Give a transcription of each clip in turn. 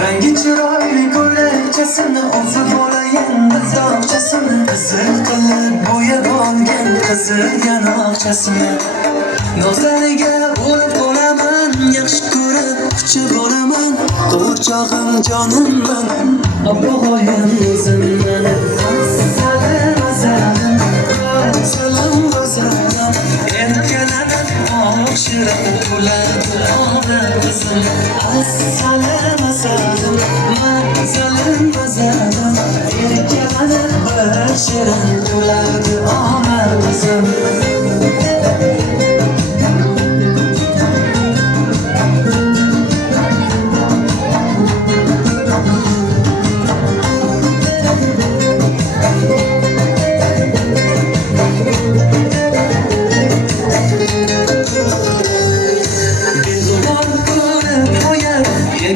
Rangi chiroyli ko'ylakchasini o'zi bo'layin dildorchasini qizil qilib bo'yab olgan qizil yanoqchasini nozlariga bo'lib bo'laman yaxshi ko'rib quchib olaman qo'rchog'im jonimman obro'yim o'zimman salam azalim salam azalim erkalanib oq shirin bo'ladi ona qizim assalom asalim mazalim mazalim erkalanib bir shirin bo'ladi ona qizim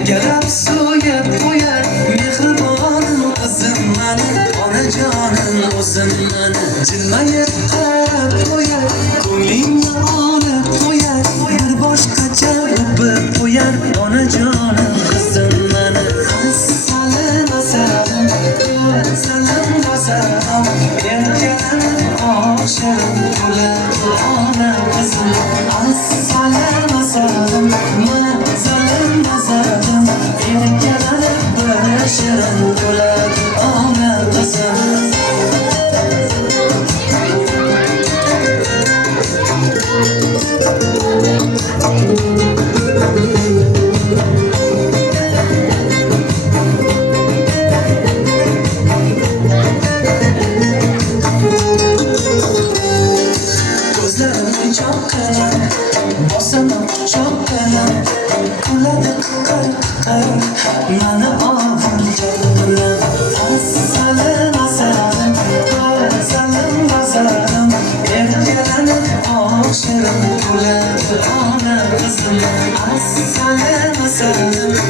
Gelip so'yib qo'yar mehribonim qizim mani onajonim o'zim mani jilmayib qarab qo'yar ko'nglingni olib qo'yar bir boshqacha o'pib qo'yar onajonim qizim mani assalom asalim salam asalim erkalanib oq shirin bo'ladi ona qizim assalom asalim mazalim mazalim erkalanib bir shirin bo'ladi ona qizim ko'zlarim cho'qqina bosaman quchoqqina kuladi qiqir mani og'ir bilan assalom asalim salam asalim erkalanib oq shirin bo'ladi ona qizim assalom asalim